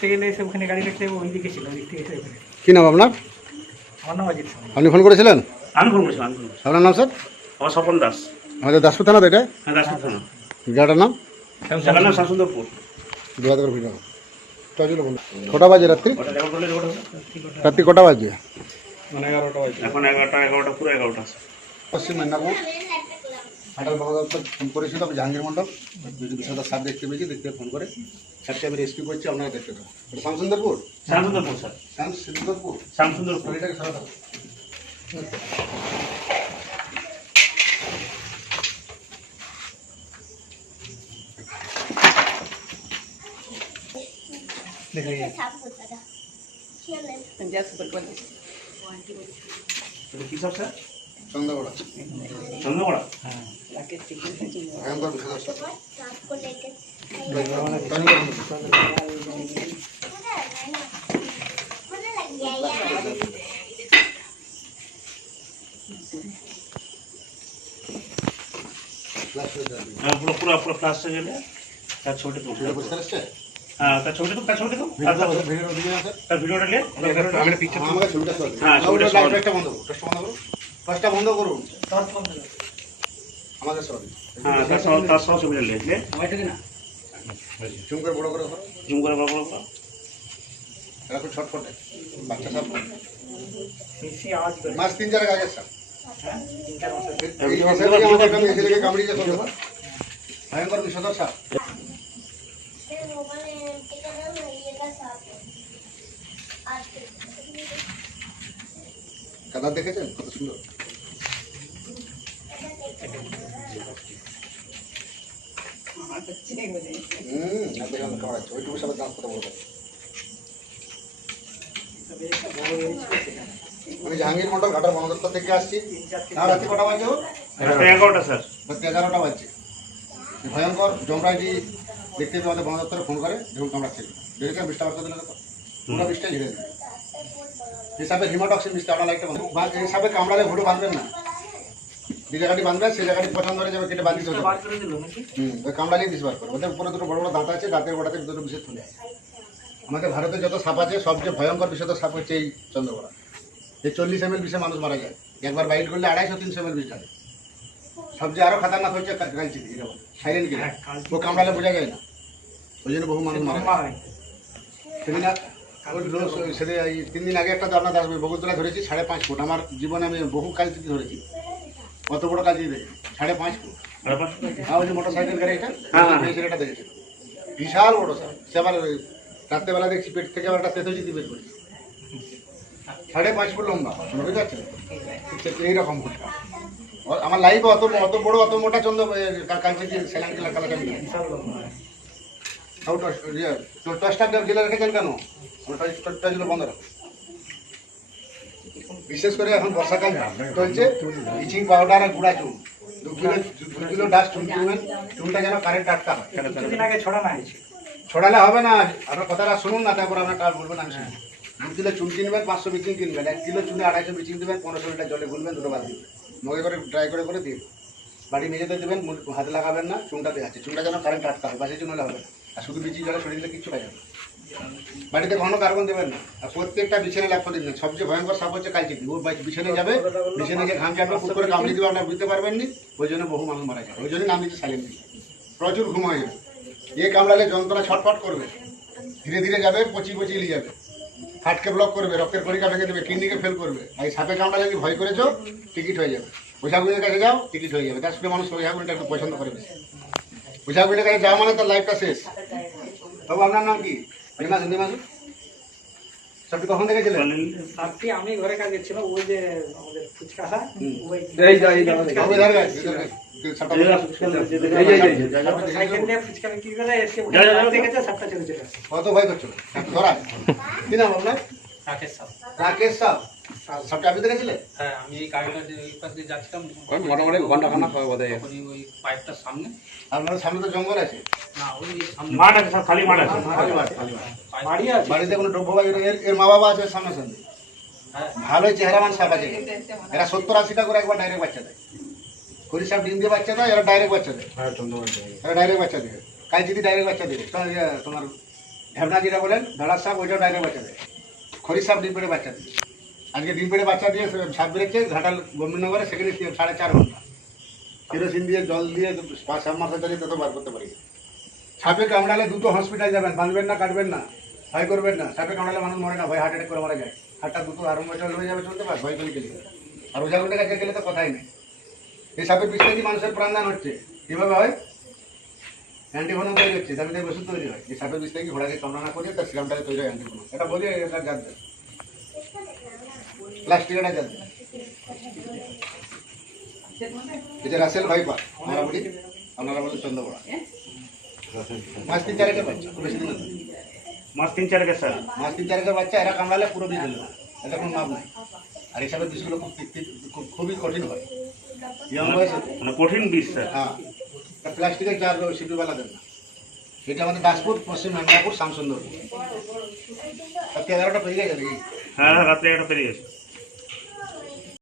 থেকে এলে এসে ওখানে গাড়ি রাখতে ওই দিকে ছিল, ওই দিক থেকে এসে এখানে। কী নাম আপনার? আমার নাম অজিত সামন্ত। আপনি ফোন করেছিলেন? আমি ফোন করেছিলাম। আপনার নাম স্যার? আমার স্বপন দাস। আমাদের দাসপুর থানা তো এটা? হ্যাঁ, দাসপুর থানা। জায়গাটার নাম? জায়গার নাম শাসুন্দরপুর। যোগাযোগের ভিডিও কটা বাজে রাত্রি? ওটা রেকর্ড করলে রেকর্ড হবে। রাত্রি কটা বাজে? মানে 11টা বাজে। এখন 11টা পুরো 11টা। পশ্চিম মেদিনীপুর হাটাল বনদপ্তর ফোন করেছিল জাহাঙ্গীর মন্ডল, যদি বিষয়টা স্যার দেখতে পেয়েছি, দেখতে ফোন করে স্যারকে আমি রেস্কিউ করছি, আপনারা দেখতে পাবেন। শামসুন্দরপুর শামসুন্দরপুর স্যার। শামসুন্দরপুর শামসুন্দরপুর। এটাকে সরা থাকো। দেখা গেছে। এটা কি সব স্যার? চন্দ্রগড়া চন্দ্রকোড়া। হ্যাঁ। ভয়ঙ্কর বিষয় স্যার। হ্যাঁ, পুরো পুরো পুরো ফ্লাশ হয়ে গেলে তার ছবিটা তুলতে হবে। বুঝতে পারছে? হ্যাঁ, তার ছবিটা তো, তার ছবিটা তো, তার ভিডিওটা নিয়ে আমাকে ছবিটা সরাতে হ্যাঁ, ছবিটা লাইট সরাতে। একটা বন্ধ করুন, টর্চটা বন্ধ করুন, আমাদের সরাতে হ্যাঁ, তার সব ছবিটা নিয়ে জুম করে বড় করে করো, জুম করে বড় বড় করো। এরা খুব ছটফটে বাচ্চা সব বেশি আওয়াজ করে। মাস 3-4 আগে স্যার হ্যাঁ, 3-4 মাসের। এই হিসাবে আমাদের গ্রামে ছেলেকে কামড়িয়ে চলছে ভয়ঙ্কর বিষধর সাপ। কাদা দেখেছেন কত সুন্দর? ওইটুকু সাথে দাঁত কথা বলবো। আমি জাহাঙ্গীর মন্ডল ঘাটার বনদপ্তর থেকে আসছি। না রাত্রি কটা বাজে? 11টা স্যার। রাত্রি 11টা বাজছে। ভয়ঙ্কর জমরাইটি দেখতে পেয়ে আমাদের বনদপ্তরে ফোন করে, দেখুন কামড়াচ্ছে, দেখেছেন বিষটা বার করে দিলে তো পুরো বিষটাই ঝেড়ে দেবে। হিসাবে হিমাটক্সিন বিষটা আপনার লাইটটা বন্ধ। হিসাবে কামড়ালে ভোটও বাঁধবেন না, যে জায়গাটি বাঁধবেন সেই জায়গাটি পছন্দ হয়ে যাবে, কেটে বাঁধিতে হবে। বার করে দিল নাকি? ওই কামড়ালেই বিষ বার করে। ওদের উপরে দুটো বড় বড় দাঁত আছে, দাঁতের গোড়াতে দুটো বিষের তুলে আছে। আমাদের ভারতে যত সাপ আছে সবচেয়ে ভয়ঙ্কর বিষধর সাপ হচ্ছে এই চন্দ্রগড়া। এই 40 ml বিষে মানুষ মারা যায়, একবার বাইট করলে 250-300 ml বিষ যায়। সবচেয়ে আরো খাতারনাক হচ্ছে কালচিনি, যেমন সাইলেন্ট কিলার, ও কামড়ালে বোঝা যায় না, ওই জন্য বহু মানুষ মারা যায়। সেদিন সেদিন এই 3 দিন আগে একটা তো আপনার বগুলতলা ধরেছি 5.5 ফুট। আমার জীবনে আমি বহু কালচিনি ধরেছি, কত বড় কালচিনি দেখি 5.5 ফুট। আর ওই যে মোটর সাইকেল গাড়ি এটা, এই ছেলেটা দেখেছিল, বিশাল বড় সাপ। সে আবার রাত্রেবেলা দেখছি পেট থেকে আবার একটা তেতোচিতি বের করেছে, 5.5 ফুট লম্বা, বুঝতে পারছেন? এইরকম ফুটটা আমার লাইফে অত অত বড় অত মোটা চন্দ্র কালচিনি সেলান কিলার কালাকালি টসটা গেলে রেখেছেন কেন? টসগুলো বন্ধ রাখো। বিশেষ করে এখন বর্ষাকাল চলছে, ব্লিচিং পাউডার আর গুঁড়া চুন 2 কিলো ডাস্ট চুন কিনবেন, চুনটা যেন কারেন্ট টাটকা হয়। কিছুদিন আগে ছড়ানো হয়েছে। ছড়ালে হবে না, আপনার কথাটা শুনুন না, তারপর আপনার কাজ বলবেন আমি শুনুন। 2 কিলো চুন কিনবেন, 500 ব্লিচিং কিনবেন, 1 কিলো চুনে 250 ব্লিচিং দেবেন, 1500 লিটার জলে গুলবেন, দুটো বাদ দিবেন, মগে করে ড্রাই করে দিয়ে বাড়ি নিজেদের দেবেন, হাতে লাগাবেন না, চুনটা দেওয়া আছে, চুনটা যেন কারেন্ট টাটকা হয়, বাসি চুন হলে হবে না। আর শুধু ব্লিচিং জলে শরীরে কিচ্ছু খাই যাবে, বাড়িতে ঘন কার্বন দেবেন না। আর প্রত্যেকটা বিছানে লক্ষ্য দিবেন, সবচেয়ে ভয়ঙ্কর সাপ হচ্ছে কালচিনি। ও বিছানে যাবে, বিছানে গিয়ে ঘাম চাপবে, পুকুরে কামড়ে দিবে, আপনার বুঝতে পারবেন নি, ওই জন্য বহু মানুষ মারা যায়। ওই জন্য নাম দিচ্ছে সাইলেন্ট, প্রচুর ঘুম হয়ে যাবে। এ কামড়ালে যন্ত্রণা ছটফট করবে, ধীরে ধীরে যাবে, পচি ইলিয়ে যাবে, হার্টকে ব্লক করবে, রক্তের পরীক্ষা ভেঙে দেবে, কিডনিকে ফেল করবে। আর এই সাপে কামড়ালে যদি ভয় করেছো, টিকিট হয়ে যাবে। ওঝাগুলির কাছে যাও, টিকিট হয়ে যাবে। তার সঙ্গে মানুষ ওঝাগুলিটা একটু পছন্দ করে বেশি। ওঝাগুলির কাছে যাওয়া মানে তার লাইফটা শেষ। তবু আপনার নাম কি? সবটি কখন দেখেছিলেন? সাপটি আমি ঘরে কাজ করছিলাম, ওই যে আমাদের ফুচকা হয়, ওই সাইকেল নিয়ে ফুচকা বিক্রি করে এসে দেখেছে সাপটা চলে চলে আসে। কত ভয় করছো ধরা? কি নাম আপনার? রাকেশ সাপ। রাকেশ সাপ। সাপটা আপনি দেখেছিলেন? হ্যাঁ, আমি এই গাড়িটা ওই পাশ দিয়ে যাচ্ছিলাম, মোটামুটি ঘন্টাখানেক হবে বোধহয়। তখনই ওই পাইপটার সামনে, আপনার সামনে তো জঙ্গল আছে, না ওই সামনে মাঠ আছে সব, খালি মাঠ আছে। বাড়ি আছে, বাড়িতে কোনো দ্রব্য এর মা বাবা আছে সামনে সামনে, ভালো চেহারামান সাপ আছে। এরা 70-80টা করে একবার ডাইরেক্ট বাচ্চা দেয়। করি সাপ ডিম দিয়ে বাচ্চা দেয়, এরা ডাইরেক্ট বাচ্চা দেয়, এরা ডাইরেক্ট বাচ্চা দেবে। কালচিনি ডাইরেক্ট বাচ্চা দেবে। তোমার ঢেবনা যেটা বলেন দাঁড়ার সাপ ওইটাও ডাইরেক্ট বাচ্চা দেয়। খড়ি সাপ ডিম পেড়ে বাচ্চা দেয়। আজকে ডিম পেড়ে বাচ্চা দিয়ে সাপ বেরোচ্ছে ঘাটাল গোবিন্দনগরে, সেখানে 4.5 ঘন্টা কেরোসিন দিয়ে জল দিয়ে সাপ মাথা চালিয়ে তত বার করতে পারি। সাপে কামড়ালে দ্রুত হসপিটাল যাবেন, বাঁধবেন না, কাটবেন না, ভয় করবেন না। সাপে কামড়ালে মানুষ মরে না, ভয় হার্ট অ্যাটাক করে মারা যায়। হার্টটা দ্রুত আরম্ভ হয়ে যাবে, চলতে পারে, ভয় করে গেলে। আর ওঝাগুলোর কাছে গেলে তো কথাই নেই। এই সাপের বিষ থেকে মানুষের প্রাণদান হচ্ছে। কীভাবে হয়? অ্যান্টিভেনম তৈরি হচ্ছে, দামি দামি ওষুধ তৈরি হয়। এই সাপের বিষ থেকে ঘোড়াকে কামড়া করে তার সিরামটাকে তৈরি হয় অ্যান্টিভেনম। এটা বোঝে, এটা জানবে প্লাস্টিক, এটা জানবে। এই যে রাসেল ভাইপার আমরা বলি, আপনারা বলেন চন্দ্রপড়া। মাস 3-4 বাচ্চা, খুব বেশি দিন না। মাস 3-4 স্যার। মাস 3-4 বাচ্চা, এরা কামড়ালে পুরো বিষ হয়ে যাবে, এটা কোনো নাম নাই। আর এই সাপের বিষগুলো খুবই কঠিন হয় ইয়ং বয়সে। মানে কঠিন বিষ স্যার। হ্যাঁ, প্লাস্টিকের জার শিপিওয়ালা দেন না। এটা আমাদের দাসপুর, পশ্চিম মেদিনীপুর, শামসুন্দরপুর। রাত্রি 11টা পেরিয়ে গেছে নাকি? হ্যাঁ রাত্রে একটা পেরিয়ে গেছে।